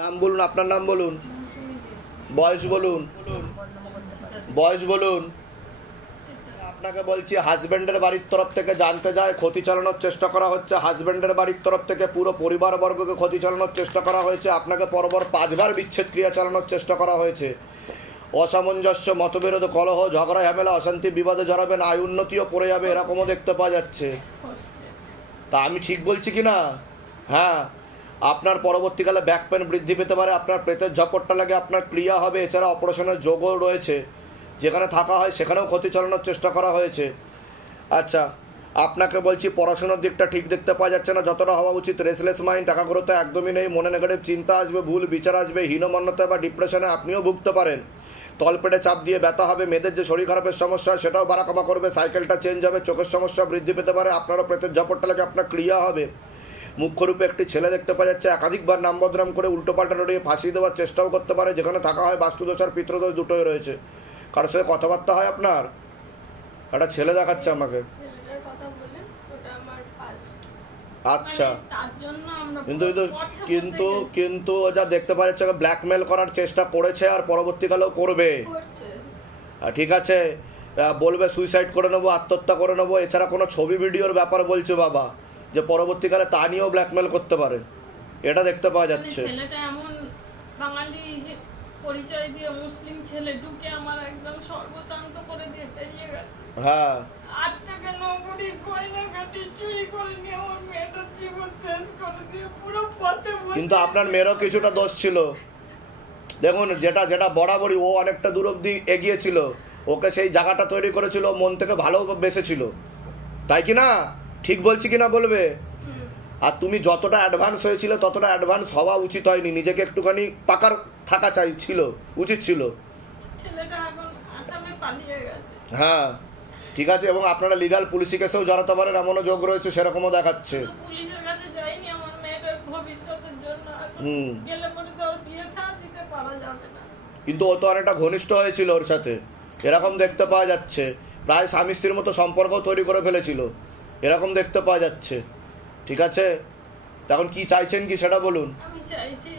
নাম বলুন, আপনার নাম বলুন, বয়স বলুন, বয়স বলুন। আপনাকে বলছি হাজব্যান্ডের বাড়ির তরফ থেকে জানতে যায় ক্ষতি চালানোর চেষ্টা করা হচ্ছে। হাজব্যান্ডের বাড়ির তরফ থেকে পুরো পরিবারবর্গকে ক্ষতি চালানোর চেষ্টা করা হয়েছে। আপনাকে পরপর 5 বার বিচ্ছেদ ক্রিয়া চালানোর চেষ্টা করা হয়েছে। অসামঞ্জস্য, মতবিরোধ, কলহ, ঝগড়া, ঝামেলা, অশান্তি, বিবাদে জড়াবেন, আয় উন্নতিও পড়ে যাবে, এরকমও দেখতে পাওয়া যাচ্ছে। তা আমি ঠিক বলছি কি না? হ্যাঁ, আপনার পরবর্তীকালে ব্যাক পেন বৃদ্ধি পেতে পারে, আপনার পেটের ঝপটটা লাগে, আপনার ক্রিয়া হবে। এছাড়া অপারেশনের যোগও রয়েছে। যেখানে থাকা হয় সেখানেও ক্ষতি চালানোর চেষ্টা করা হয়েছে। আচ্ছা, আপনাকে বলছি পড়াশোনার দিকটা ঠিক দেখতে পাওয়া যাচ্ছে না যতটা হওয়া উচিত। রেসলেস মাইন্ড, একাগ্রতা একদমই নেই, মনে নেগেটিভ চিন্তা আসবে, ভুল বিচার আসবে, হীনমন্যতা বা ডিপ্রেশনে আপনিও ভুগতে পারেন। তলপেটে চাপ দিয়ে ব্যথা হবে, মেয়েদের যে শরীর খারাপের সমস্যা সেটাও বাড়াকমা করবে, সাইকেলটা চেঞ্জ হবে, চোখের সমস্যা বৃদ্ধি পেতে পারে, আপনারও পেটের ঝপটটা লাগে, আপনার ক্রিয়া হবে। মুখ্যরূপে একটি ছেলে দেখতে পাওয়া যাচ্ছে, একাধিকবার নাম বদনাম করে উল্টোপাল্টা লড়িয়ে ফাঁসি দেওয়ার চেষ্টাও করতে পারে। যেখানে থাকা হয় বাস্তুদোষ আর পিতৃদোষ দুটোই রয়েছে। কারোর সাথে কথাবার্তা হয় আপনার? একটা ছেলে দেখাচ্ছে আমাকে। আচ্ছা, কিন্তু কিন্তু কিন্তু যা দেখতে পাওয়া যাচ্ছে ব্ল্যাকমেল করার চেষ্টা করেছে আর পরবর্তীকালেও করবে। ঠিক আছে, বলবে সুইসাইড করে নেবো, আত্মহত্যা করে নেবো। এছাড়া কোনো ছবি ভিডিওর ব্যাপার বলছে বাবা, যে পরবর্তীকালে তা নিয়েও ব্ল্যাকমেল করতে পারে, এটা দেখতে পাওয়া যাচ্ছে। ছেলেটা এমন বাঙালি পরিচয় দিয়ে মুসলিম ছেলে ঢুকে আমার একদম সর্বশান্ত করে দিয়ে বেরিয়ে গেছে। হ্যাঁ, 8 থেকে 9 ভরি গয়নাগাটি চুরি করে নিয়ে আমার মেয়েটার জীবন শেষ করে দিয়ে পুরো পথে। কিন্তু আপনার মেয়েরও কিছুটা দোষ ছিল। দেখুন, যেটা যেটা বরাবরই ও অনেকটা দূর অব্দি এগিয়েছিল, ওকে সেই জায়গাটা তৈরি করেছিল, মন থেকে ভালোবেসেছিল, তাই কি না? ঠিক বলছি কি না বলবে? আর তুমি যতটা অ্যাডভান্স হয়েছিল ততটা অ্যাডভান্স হওয়া উচিত হয়নি, নিজেকে একটুখানি পাকার থাকা ছিল, উচিত ছিল। ছেলেটা এখন আসামে পালিয়ে গেছে। হ্যাঁ, ঠিক আছে, এবং আপনারা লিগ্যাল পুলিশি কেসেও জড়াতে পারেন এমনও যোগ রয়েছে, সেরকমও দেখাচ্ছে। পুলিশের কাছে যাইনি আমার মেয়েটার ভবিষ্যতের জন্য, গেলে পরে তো বিয়ে থা দিতে পারা যাবে না। কিন্তু ও তো অনেকটা ঘনিষ্ঠ হয়েছিল ওর সাথে, এরকম দেখতে পাওয়া যাচ্ছে। প্রায় স্বামী স্ত্রীর মতো সম্পর্ক তৈরি করে ফেলেছিল, এরকম দেখতে পাওয়া যাচ্ছে। ঠিক আছে, তখন কি চাইছেন কি সেটা বলুন। আমি চাইছি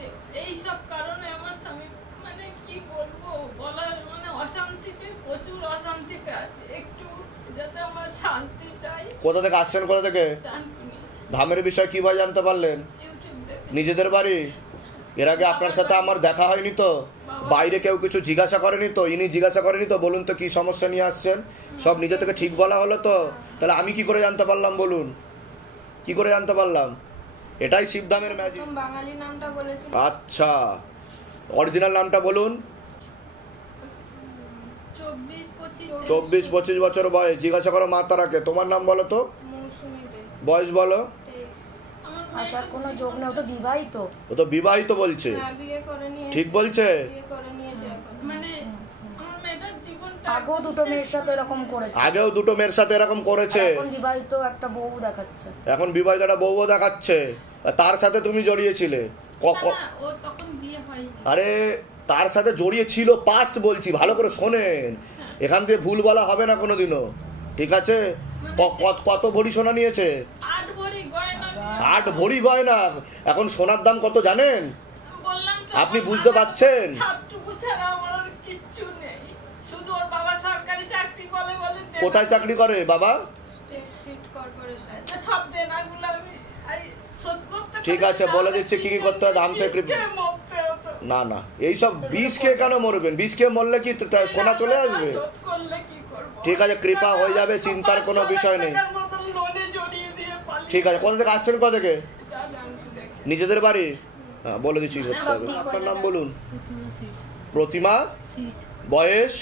এই সব কারণে আমার স্বামী মানে কি বলবো বলার মানে অশান্তিতে, প্রচুর অশান্তিতে আছে, একটু যাতে আমার শান্তি চাই। কোথা থেকে আসছেন? কোথা থেকে? ধামের বিষয় কিভাবে জানতে পারলেন? নিজেদের বাড়ি? এর আগে আপনার সাথে আমার দেখা হয়নি তো? বাইরে কেউ কিছু জিজ্ঞাসা করেনি তো? ইনি জিজ্ঞাসা করেনি তো? বলুন তো কি সমস্যা নিয়ে আসছেন? সব নিজে থেকে ঠিক বলা হলো তো? তাহলে আমি কি করে জানতে পারলাম বলুন? কি করে জানতে পারলাম? এটাই শিবধামের ম্যাজিক। বাঙালি নামটা বলেছি। আচ্ছা, অরিজিনাল নামটা বলুন। 24-25 বছর বয়স। জিজ্ঞাসা করো মা তারাকে। তোমার নাম বলো তো, বয়স বলো। আসার কোনো যোগ নেই, ও তো বিবাহিত। ও তো বিবাহিত বলছে, ঠিক বলছে। আগেও দুটো মেয়ের সাথে এরকম করেছে। আগেও দুটো মেয়ের সাথে এরকম করেছে। এখন বিবাহিত একটা বউ দেখাচ্ছে। এখন বিবাহিত একটা বউ দেখাচ্ছে। তার সাথে তুমি জড়িয়েছিলে? আরে তার সাথে জড়িয়ে ছিল, পাস্ট বলছি, ভালো করে শোনেন। এখান থেকে ভুল বলা হবে না কোনোদিনও, ঠিক আছে? কত ভরি সোনা নিয়েছে? 8 ভরি গয়না। এখন সোনার দাম কত জানেন আপনি? বুঝতে পারছেন? কোথায় চাকরি করে বাবা? ঠিক আছে, বলে দিচ্ছে কি কি করতে হয়। দাম থেকে না না, এইসব বিষ খেয়ে কেন মরবেন? বিষ খেয়ে মরলে কি সোনা চলে আসবে? ঠিক আছে, কৃপা হয়ে যাবে, চিন্তার কোনো বিষয় নেই। ঠিক আছে, কোথা থেকে আসছেন? কোথা থেকে? নিজেদের বাড়ি? হ্যাঁ, বলে দিচ্ছি করতে হবে। আপনার নাম বলুন। প্রতিমা। বয়স?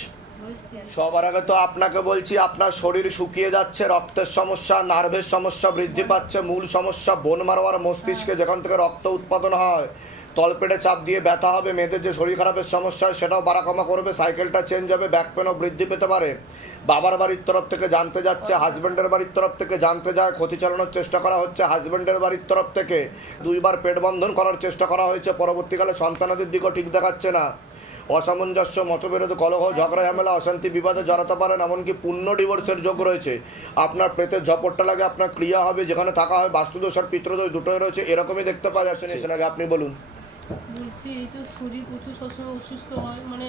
সবার আগে তো আপনাকে বলছি, আপনার শরীর শুকিয়ে যাচ্ছে, রক্তের সমস্যা, নার্ভের সমস্যা বৃদ্ধি পাচ্ছে। মূল সমস্যা বোন মারো আর মস্তিষ্কে, যেখান থেকে রক্ত উৎপাদন হয়। তলপেটে চাপ দিয়ে ব্যথা হবে, মেয়েদের যে শরীর খারাপের সমস্যা সেটাও বাড়াকমা করবে, সাইকেলটা চেঞ্জ হবে, ব্যাক পেনও বৃদ্ধি পেতে পারে। বাবার বাড়ির তরফ থেকে জানতে যাচ্ছে, হাজব্যান্ডের বাড়ির তরফ থেকে জানতে যায়, ক্ষতি চালানোর চেষ্টা করা হচ্ছে। হাজব্যান্ডের বাড়ির তরফ থেকে 2 বার পেট বন্ধন করার চেষ্টা করা হয়েছে। পরবর্তীকালে সন্তানাদির দিকও ঠিক দেখাচ্ছে না। অসামঞ্জস্য, মতবিরোধ, কলহ, ঝগড়া, ঝামেলা, অশান্তি, বিবাদে জড়াতে পারেন, এমনকি পূর্ণ ডিভোর্সের যোগ রয়েছে। আপনার পেটের ঝপটটা লাগে, আপনার ক্রিয়া হবে। যেখানে থাকা হয় বাস্তুদোষ আর পিতৃদোষ দুটোই রয়েছে, এরকমই দেখতে পাওয়া যাচ্ছে। এসে আগে আপনি বলুন। বলছি এই তো শরীর প্রচুর সবসময় অসুস্থ হয়, মানে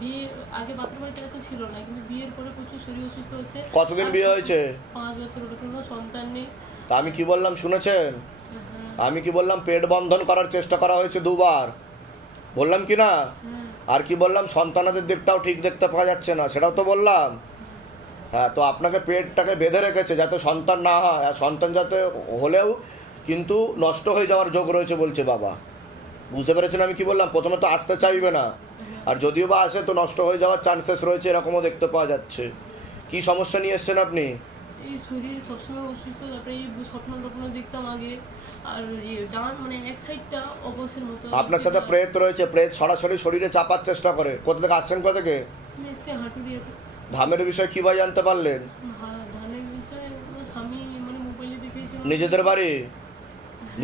বিয়ে আগে বাপের বাড়িতে এত ছিল না, কিন্তু বিয়ের পরে প্রচুর শরীর অসুস্থ হচ্ছে। কতদিন বিয়ে হয়েছে? 5 বছর, ওটা কোনো সন্তান নেই। তা আমি কি বললাম শুনেছেন? হ্যাঁ, আমি কি বললাম পেট বন্ধন করার চেষ্টা করা হয়েছে 2 বার, বললাম কি না? হ্যাঁ, আর কি বললাম সন্তানাদের দিকটাও ঠিক দেখতে পাওয়া যাচ্ছে না, সেটাও তো বললাম। হ্যাঁ, তো আপনাকে পেটটাকে বেঁধে রেখেছে যাতে সন্তান না হয়, আর সন্তান যাতে হলেও কিন্তু নষ্ট হয়ে যাওয়ার যোগ রয়েছে বলছে বাবা। বুঝতে পেরেছেন আমি কি বললাম? প্রথমে তো আসতে চাইবে না, আর যদিও বা আসে তো নষ্ট হয়ে যাওয়ার চান্সেস রয়েছে, এরকমও দেখতে পাওয়া যাচ্ছে। কি সমস্যা নিয়ে এসছেন আপনি? এই শরীর সবসময় অসুস্থ, তারপরে এই স্বপ্ন টপ্ন দেখতাম আগে, আর ডান মানে এক সাইডটা অবসের মতো। আপনার সাথে প্রেত রয়েছে, প্রেত সরাসরি শরীরে চাপার চেষ্টা করে। কোথা থেকে আসছেন? কোথা থেকে? এসছে হাঁটুরিয়াতে। ধামের বিষয় কীভাবে জানতে পারলেন? ধানের বিষয়ে আমার স্বামী মানে মোবাইলে দেখেছিল। নিজেদের বাড়ি?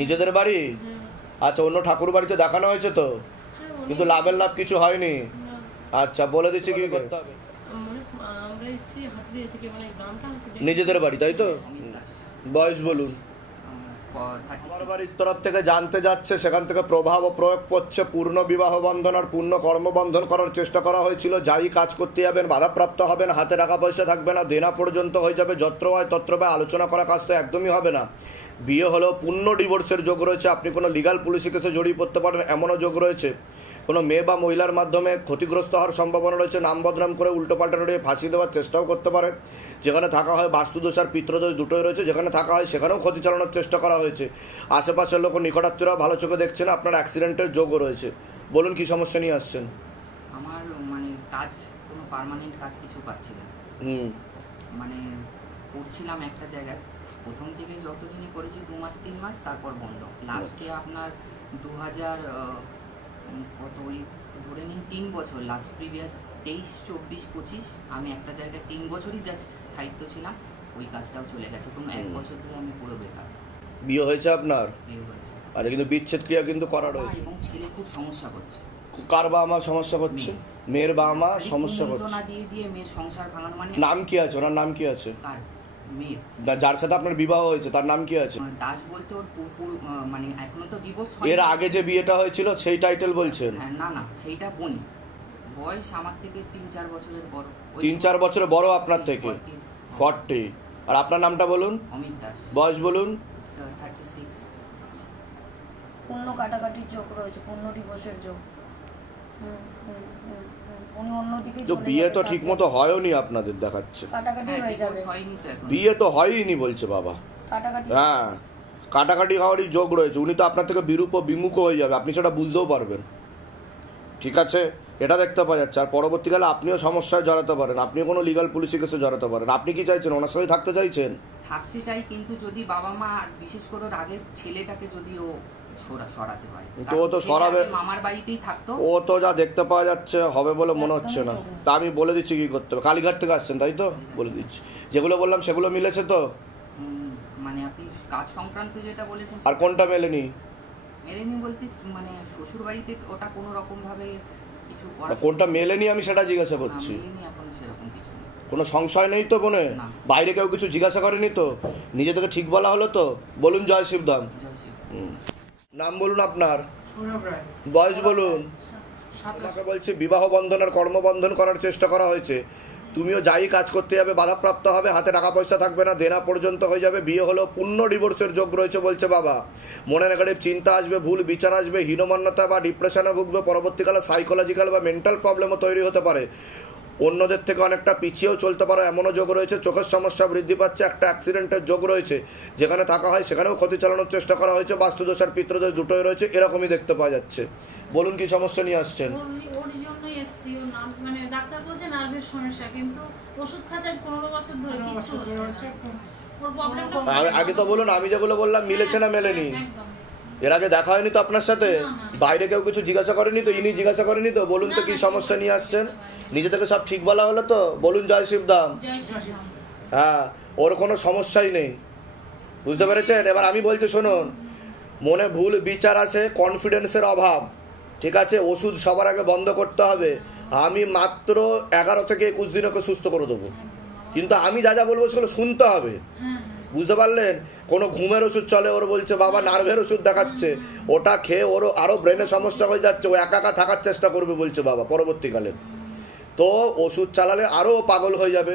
নিজেদের বাড়ি? হ্যাঁ, আচ্ছা, অন্য ঠাকুর বাড়িতে দেখানো হয়েছে তো, হ্যাঁ, অনেক- কিন্তু লাভের লাভ কিছু হয়নি। না, আচ্ছা, বলে দিচ্ছি কি করতে হবে। মানে আমরা এসেছি হাঁটুরিয়া থেকে, মানে গ্রামটা হাঁটুরিয়া। নিজেদের বাড়ি তাই তো? বয়স বলুন। 36 আমার বাড়ির তরফ থেকে জানতে যাচ্ছে, সেখান থেকে প্রভাব ও প্রয়োগ করছে। পূর্ণ বিবাহ বন্ধন আর পূর্ণ কর্মবন্ধন করার চেষ্টা করা হয়েছিল। যাই কাজ করতে যাবেন বাধাপ্রাপ্ত হবেন, হাতে টাকা পয়সা থাকবে না, দেনা পর্যন্ত হয়ে যাবে, যত্র হয় তত্র ব্যয়। আলোচনা করা কাজ তো একদমই হবে না। বিয়ে হলেও পূর্ণ ডিভোর্সের যোগ রয়েছে। আপনি কোনো লিগাল পুলিশি কেসে জড়িয়ে পড়তে পারেন, এমনও যোগ রয়েছে। কোনো মেয়ে বা মহিলার মাধ্যমে ক্ষতিগ্রস্ত হওয়ার সম্ভাবনা রয়েছে। নাম বদনাম করে উল্টোপাল্টা রয়ে ফাঁসি দেওয়ার চেষ্টাও করতে পারে। যেখানে থাকা হয় বাস্তুদোষ আর পিতৃদোষ দুটোই রয়েছে। যেখানে থাকা হয় সেখানেও ক্ষতি চালানোর চেষ্টা করা হয়েছে। আশেপাশের লোক নিকটাত্মীয়রা ভালো চোখে দেখছে না। আপনার অ্যাক্সিডেন্টের যোগও রয়েছে। বলুন কি সমস্যা নিয়ে আসছেন? আমার মানে কাজ, কোনো পার্মানেন্ট কাজ কিছু পাচ্ছি না। মানে করছিলাম একটা জায়গায়, প্রথম থেকে যতদিনই করেছি 2 মাস 3 মাস, তারপর বন্ধ। লাস্টে আপনার 2000 কত ওই ধরে নিন 3 বছর, লাস্ট প্রিভিয়াস 23, 24, 25 আমি একটা জায়গায় 3 বছরই জাস্ট স্থায়িত্ব ছিলাম। ওই কাজটাও চলে গেছে। কোনো 1 বছর ধরে আমি পুরো বেকার। বিয়ে হয়েছে আপনার? বিয়ে হয়েছে আচ্ছা, কিন্তু বিচ্ছেদ ক্রিয়া কিন্তু করা রয়েছে। এবং ছেলে খুব সমস্যা করছে। কার বাবা মা সমস্যা করছে? মেয়ের বাবা মা সমস্যা করছে। যন্ত্রণা দিয়ে দিয়ে মেয়ের সংসার ভাঙানো। মানে নাম কি আছে? ওনার নাম কি আছে? কার মেয়ের? যার সাথে আপনার বিবাহ হয়েছে তার নাম কি আছে? দাস বলতে ওর মানে এখনো তো ডিভোর্স এর আগে যে বিয়েটা হয়েছিল সেই টাইটেল বলছেন? হ্যাঁ, না না, সেইটা বনি। বয়স আমার থেকে 3-4 বছরের বড়। 3-4 বছরের বড় আপনার থেকে? 40। আর আপনার নামটা বলুন। অমিত দাস। বয়স বলুন। 36। পূর্ণ কাটাকাটির যোগ রয়েছে, পূর্ণ ডিভোর্সের যোগ। উনি অন্যদিকে তো বিয়ে তো ঠিক মতো হয়ওনি আপনাদের দেখাচ্ছে। কাটাকাটি হ্যাঁ, হয়ে যাবে। divorce হয়নি তো এখন। বিয়ে তো হয়নি বলছে বাবা। কাটাকাটি হ্যাঁ, কাটাকাটি হওয়ারই যোগ রয়েছে। উনি তো আপনার থেকে বিরূপ ও বিমুখ হয়ে যাবে, আপনি সেটা বুঝতেও পারবেন। ঠিক আছে, এটা দেখতে পাওয়া যাচ্ছে। আর পরবর্তীকালে আপনিও সমস্যায় জড়াতে পারেন, আপনিও কোনো লিগাল পুলিশি কেসে জড়াতে পারেন। আপনি কি চাইছেন? ওনার সাথে থাকতে চাইছেন? থাকতে চাই, কিন্তু যদি বাবা মা আর বিশেষ করে ওর আগের ছেলেটাকে যদি ও সরাতে হয়, তো ও তো কারণ সরাবে। ছেলে আগে মামার বাড়িতেই থাকতো। ও তো যা দেখতে পাওয়া যাচ্ছে হবে বলে মনে হচ্ছে না। তা আমি বলে দিচ্ছি কি করতে হবে। কালীঘাট থেকে আসছেন তাই তো? বলে দিচ্ছি। যেগুলো বললাম সেগুলো মিলেছে তো? মানে আপনি কাজ সংক্রান্ত যেটা বলেছেন আর কোনটা মেলেনি? মেলেনি বলতে মানে শ্বশুর বাড়িতে ওটা কোনো রকম ভাবে কিছু করা, কোনটা মেলেনি আমি সেটা জিজ্ঞাসা করছি। মেলেনি এখন সেরকম কিছু নেই। কোনো সংশয় নেই তো মনে? না। বাইরে কেউ কিছু জিজ্ঞাসা করেনি তো? নিজে থেকে ঠিক বলা হলো তো? বলুন জয় শিবধাম। জয় শিব। নাম বলুন আপনার। সৌরভ রায়। বয়স বলুন। 27। আপনাকে বলছি বিবাহ বন্ধন আর কর্মবন্ধন করার চেষ্টা করা হয়েছে। তুমিও যাই কাজ করতে যাবে বাধাপ্রাপ্ত হবে, হাতে টাকা পয়সা থাকবে না, দেনা পর্যন্ত হয়ে যাবে। বিয়ে হলেও পূর্ণ ডিভোর্সের যোগ রয়েছে বলছে বাবা। মনে নেগেটিভ চিন্তা আসবে, ভুল বিচার আসবে, হীনমন্যতা বা ডিপ্রেশনে ভুগবে। পরবর্তীকালে সাইকোলজিক্যাল বা মেন্টাল প্রবলেমও তৈরি হতে পারে। অন্যদের থেকে অনেকটা পিছিয়েও চলতে পারো, এমনও যোগ রয়েছে। চোখের সমস্যা বৃদ্ধি পাচ্ছে। একটা অ্যাক্সিডেন্টের যোগ রয়েছে। যেখানে থাকা হয় সেখানেও ক্ষতি চালানোর চেষ্টা করা হয়েছে। বাস্তুদোষ আর পিতৃদোষ দুটোই রয়েছে, এরকমই দেখতে পাওয়া যাচ্ছে। বলুন কি সমস্যা নিয়ে আসছেন? ওর জন্যই এসছি। ওর নাম মানে ডাক্তার বলছে নার্ভের সমস্যা, কিন্তু ওষুধ খাচ্ছে 15 বছর ধরে, কিচ্ছু হচ্ছে না। ওর প্রবলেমটা আগে তো বলুন, আমি যেগুলো বললাম মিলেছে না মেলেনি? একদম এর আগে দেখা হয়নি তো আপনার সাথে? বাইরে কেউ কিছু জিজ্ঞাসা করেনি তো? ইনি জিজ্ঞাসা করেনি তো? বলুন তো কি সমস্যা নিয়ে আসছেন? নিজে থেকে সব ঠিক বলা হলো তো? বলুন জয় শিবধাম। জয় শ্রীরাম। হ্যাঁ, ওর কোনো সমস্যাই নেই। বুঝতে পেরেছেন? এবার আমি বলছি শুনুন, মনে ভুল বিচার আছে, কনফিডেন্সের অভাব। ঠিক আছে, ওষুধ সবার আগে বন্ধ করতে হবে। আমি মাত্র 11 থেকে 21 দিন ওকে সুস্থ করে দেবো, কিন্তু আমি যা যা বলবো সেগুলো শুনতে হবে। বুঝতে পারলেন? কোনো ঘুমের ওষুধ চলে, ওর বলছে বাবা নার্ভের ওষুধ দেখাচ্ছে, ওটা খেয়ে ওর আরও ব্রেনে সমস্যা হয়ে যাচ্ছে, ও একা একা থাকার চেষ্টা করবে বলছে বাবা পরবর্তীকালে। তো ওষুধ চালালে আরও পাগল হয়ে যাবে।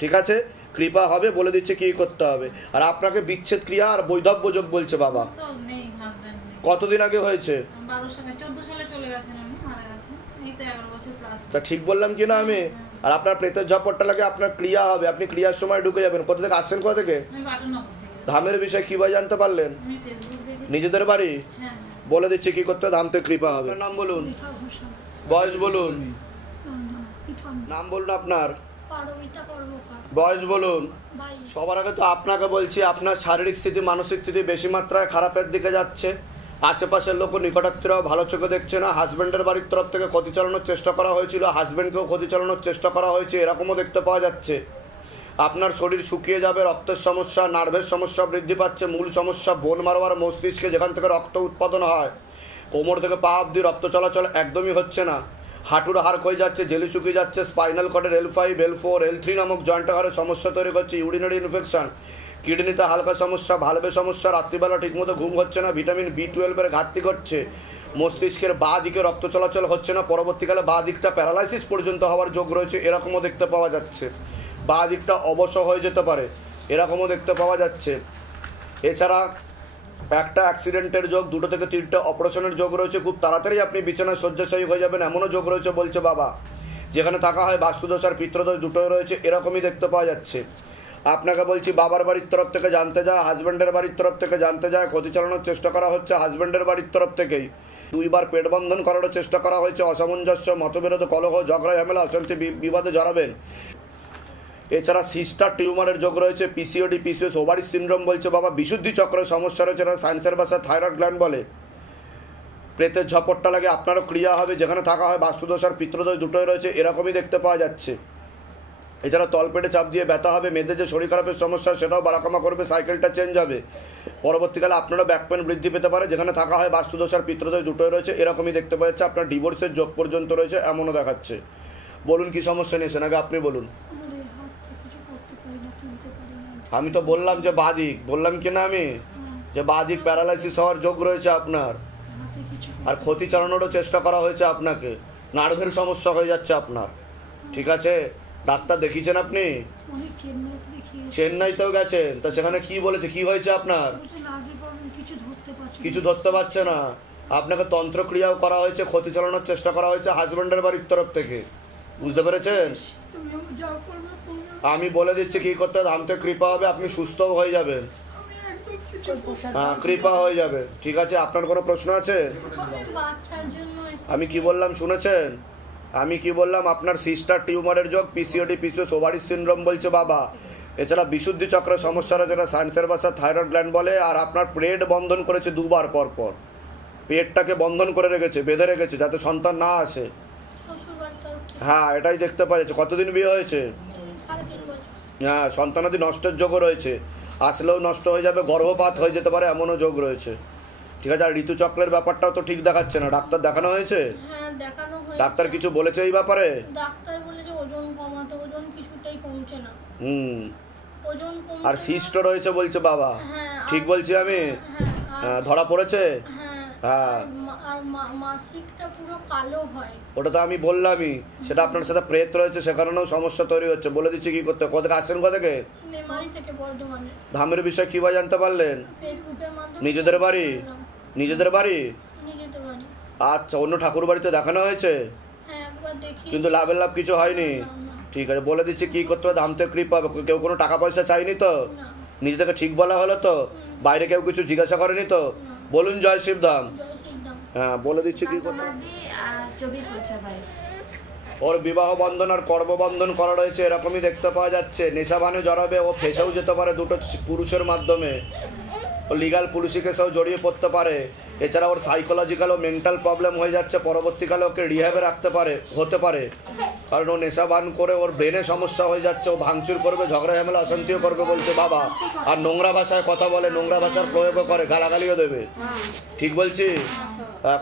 ঠিক আছে, কৃপা হবে, বলে দিচ্ছে কি করতে হবে। আর আপনাকে বিচ্ছেদ ক্রিয়া আর বৈধব্য যোগ বলছে বাবা। তো নেই হাজবেন্ড নেই। কতদিন আগে হয়েছে? 12 সালে 14 সালে চলে গেছেন উনি, মারা গেছেন। এই তো 11 বছর প্লাস। তা ঠিক বললাম কি না আমি? আর আপনার প্রেতের ঝপটটা লাগে, আপনার ক্রিয়া হবে, আপনি ক্রিয়ার সময় ঢুকে যাবেন। কোথা থেকে আসছেন? কোথা থেকে? আমি বাটনগর থেকে। ধামের বিষয়ে কিভাবে জানতে পারলেন? আমি ফেসবুক দেখে। নিজেদের বাড়ি? হ্যাঁ। বলে দিচ্ছি কি করতে, ধাম থেকে কৃপা হবে। নাম বলুন, বয়স বলুন, নাম বলুন আপনার, বয়স বলুন। সবার আগে তো আপনাকে বলছি, আপনার শারীরিক স্থিতি মানসিক স্থিতি বেশি মাত্রায় খারাপের দিকে যাচ্ছে। আশেপাশের লোক নিকটাত্মীয়রাও ভালো চোখে দেখছে না। হাজব্যান্ডের বাড়ির তরফ থেকে ক্ষতি চালানোর চেষ্টা করা হয়েছিল, হাজব্যান্ডকেও ক্ষতি চালানোর চেষ্টা করা হয়েছে, এরকমও দেখতে পাওয়া যাচ্ছে। আপনার শরীর শুকিয়ে যাবে, রক্তের সমস্যা, নার্ভের সমস্যা বৃদ্ধি পাচ্ছে। মূল সমস্যা বোন মারোয়ার মস্তিষ্কে, যেখান থেকে রক্ত উৎপাদন হয়। কোমর থেকে পা অবধি রক্ত চলাচল একদমই হচ্ছে না। হাঁটুর হাড় ক্ষয়ে যাচ্ছে, জেলি শুকিয়ে যাচ্ছে। স্পাইনাল কর্ডের L5, L4, L3 নামক জয়েন্ট হাড়ের সমস্যা তৈরি করছে। ইউরিনারি ইনফেকশন, কিডনিতে হালকা সমস্যা, ভালভে সমস্যা, রাত্রিবেলা ঠিকমতো ঘুম হচ্ছে না, ভিটামিন B12 ঘাটতি ঘটছে। মস্তিষ্কের বাঁ দিকে রক্ত চলাচল হচ্ছে না, পরবর্তীকালে বাঁ দিকটা প্যারালাইসিস পর্যন্ত হওয়ার যোগ রয়েছে, এরকমও দেখতে পাওয়া যাচ্ছে। বাঁ দিকটা অবশ্য হয়ে যেতে পারে, এরকমও দেখতে পাওয়া যাচ্ছে। এছাড়া একটা অ্যাক্সিডেন্টের যোগ, 2 থেকে 3টে অপারেশনের যোগ রয়েছে। খুব তাড়াতাড়ি আপনি বিছানায় শয্যাশায়ী হয়ে যাবেন, এমনও যোগ রয়েছে বলছে বাবা। যেখানে থাকা হয় বাস্তুদোষ আর পিতৃদোষ দুটোই রয়েছে, এরকমই দেখতে পাওয়া যাচ্ছে। আপনাকে বলছি বাবার বাড়ির তরফ থেকে জানতে যায়, হাজব্যান্ডের বাড়ির তরফ থেকে জানতে যায়, ক্ষতি চালানোর চেষ্টা করা হচ্ছে হাজব্যান্ডের বাড়ির তরফ থেকেই। 2 বার পেট বন্ধন করারও চেষ্টা করা হয়েছে। অসামঞ্জস্য, মতবিরোধ, কলহ, ঝগড়া, ঝামেলা, অশান্তি, বিবাদে জড়াবেন। এছাড়া সিস্টার টিউমারের যোগ রয়েছে, PCOD, PCOS, ওভারি সিনড্রোম বলছে বাবা। বিশুদ্ধি চক্রের সমস্যা রয়েছে, এটা সায়েন্সের ভাষায় থাইরয়েড গ্ল্যান্ড বলে। প্রেতের ঝপটটা লাগে, আপনারও ক্রিয়া হবে, যেখানে থাকা হয় বাস্তুদোষ আর পিতৃদোষ দুটোই রয়েছে, এরকমই দেখতে পাওয়া যাচ্ছে। এছাড়া তলপেটে চাপ দিয়ে ব্যথা হবে, মেয়েদের যে শরীর খারাপের সমস্যা সেটাও বাড়াকমা করবে, সাইকেলটা চেঞ্জ হবে। পরবর্তীকালে আপনারও ব্যাক পেন বৃদ্ধি পেতে পারে, যেখানে থাকা হয় বাস্তুদোষ আর পিতৃদোষ দুটোই রয়েছে, এরকমই দেখতে পাওয়া যাচ্ছে। আপনার ডিভোর্সের যোগ পর্যন্ত রয়েছে, এমনও দেখাচ্ছে। বলুন কি সমস্যা নিয়েছেন, আগে আপনি বলুন। আমি তো বললাম যে বাদিক, বললাম কি না আমি যে বাদিক প্যারালাইসিস হওয়ার যোগ রয়েছে আপনার, আর ক্ষতি চালানোরও চেষ্টা করা হয়েছে আপনাকে। নার্ভের সমস্যা হয়ে যাচ্ছে আপনার। ঠিক আছে, ডাক্তার দেখিয়েছেন আপনি? চেন্নাইতেও গেছেন, তা সেখানে কি বলেছে, কি হয়েছে আপনার? কিছু ধরতে পারছে না। আপনাকে তন্ত্রক্রিয়াও করা হয়েছে, ক্ষতি চালানোর চেষ্টা করা হয়েছে হাজব্যান্ডের বাড়ির তরফ থেকে। বুঝতে পেরেছেন? আমি বলে দিচ্ছি কি করতে হবে, ধাম থেকে কৃপা হবে, আপনি সুস্থও হয়ে যাবেন। হ্যাঁ, কৃপা হয়ে যাবে। ঠিক আছে, আপনার কোনো প্রশ্ন আছে? আমি কি বললাম শুনেছেন? আমি কি বললাম? আপনার সিস্টার টিউমারের যোগ, PCOD, PCOS, ওভারি সিনড্রোম বলছে বাবা। এছাড়া বিশুদ্ধি চক্রের সমস্যারা, যেটা সায়েন্সের ভাষা থাইরয়েড গ্ল্যান্ড বলে। আর আপনার পেট বন্ধন করেছে 2 বার পর পর, পেটটাকে বন্ধন করে রেখেছে, বেঁধে রেখেছে, যাতে সন্তান না আসে। হ্যাঁ, এটাই দেখতে পাওয়া যাচ্ছে। কতদিন বিয়ে হয়েছে? হ্যাঁ, সন্তানাদি নষ্টের যোগও রয়েছে, আসলেও নষ্ট হয়ে যাবে, গর্ভপাত হয়ে যেতে পারে, এমনও যোগ রয়েছে। ঠিক আছে, আর ঋতুচক্রের ব্যাপারটাও তো ঠিক দেখাচ্ছে না। ডাক্তার দেখানো হয়েছে? ডাক্তার কিছু বলেছে এই ব্যাপারে? ডাক্তার বলেছে ওজন কমাতে, ওজন কিছুতেই কমছে না। ওজন কমছে আর সিস্ট রয়েছে বলছে বাবা। ঠিক বলছি আমি? ধরা পড়েছে? হ্যাঁ, আর মাসিকটা পুরো কালো হয়। ওটা তো আমি বললামই, সেটা আপনার সাথে প্রেত রয়েছে, সে কারণেও সমস্যা তৈরি হচ্ছে। বলে দিচ্ছি কি করতে। কোথা থেকে আসছেন? কোথা থেকে? মেমারি থেকে, বর্ধমানে। ধামের বিষয় কিভাবে জানতে পারলেন? ফেসবুকের মাধ্যমে। নিজেদের বাড়ি? নিজেদের বাড়ি? নিজেদের বাড়ি। আচ্ছা, অন্য ঠাকুর বাড়িতে দেখানো হয়েছে? হ্যাঁ, একবার দেখি, কিন্তু লাভের লাভ কিছু হয়নি। ঠিক আছে, বলে দিচ্ছি কি করতে হবে, ধাম থেকে কৃপা হবে। কেউ কোনো টাকা পয়সা চাইনি তো? নিজে থেকে ঠিক বলা হলো তো? বাইরে কেউ কিছু জিজ্ঞাসা করেনি তো? বলুন জয় শিবধাম। হ্যাঁ, বলে দিচ্ছি কি করতে হবে। ওর বিবাহ বন্ধন আর কর্মবন্ধন করা রয়েছে, এরকমই দেখতে পাওয়া যাচ্ছে। নেশাবানে জড়াবে, ও ফেসেও যেতে পারে 2টো পুরুষের মাধ্যমে। ও লিগাল পুলিশি কেসেও জড়িয়ে পড়তে পারে। এছাড়া ওর সাইকোলজিক্যাল ও মেন্টাল প্রবলেম হয়ে যাচ্ছে, পরবর্তীকালে ওকে রিহ্যাবে হতে পারে। কারণ ও নেশাবান করে ওর ব্রেনে সমস্যা হয়ে যাচ্ছে, ও ভাঙচুর করবে, ঝগড়া ঝামেলা, অশান্তিও করবে বলছে বাবা। আর নোংরা ভাষায় কথা বলে, নোংরা ভাষার প্রয়োগও করে, গালাগালিও দেবে। ঠিক বলছি?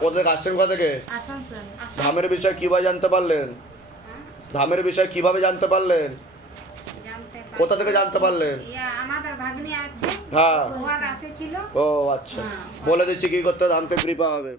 কোথা থেকে আসছেন? কোথা থেকে? ধামের বিষয় কিভাবে জানতে পারলেন? ধামের বিষয় কিভাবে জানতে পারলেন? কোথা থেকে জানতে পারলেন? আমাদের ভাগ্নে ভাগ্নি আছে হ্যাঁ ও আর আসে ছিল ও আচ্ছা বলে দিচ্ছি কি করতে হবে, ধামতে কৃপা হবে।